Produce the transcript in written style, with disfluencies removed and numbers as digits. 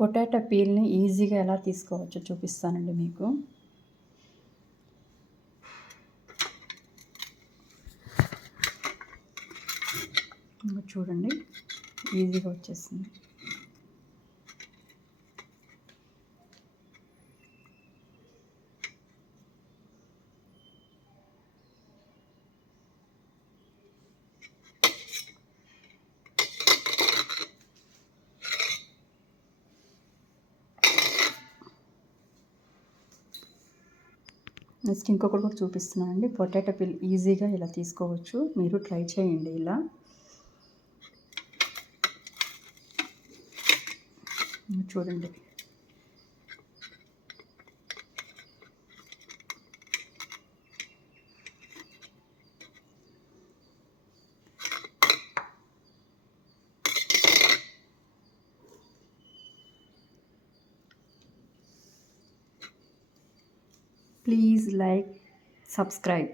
పొటాటో పీల్ని ఈజీగా ఎలా తీసుకోవచ్చో చూపిస్తానండి మీకు. చూడండి, ఈజీగా వచ్చేసింది. నెక్స్ట్ ఇంకొకటి కూడా చూపిస్తున్నాను అండి. పొటాటో పీల్ ఈజీగా ఇలా తీసుకోవచ్చు, మీరు ట్రై చేయండి ఇలా. చూడండి, ప్లీజ్ లైక్, సబ్స్క్రైబ్.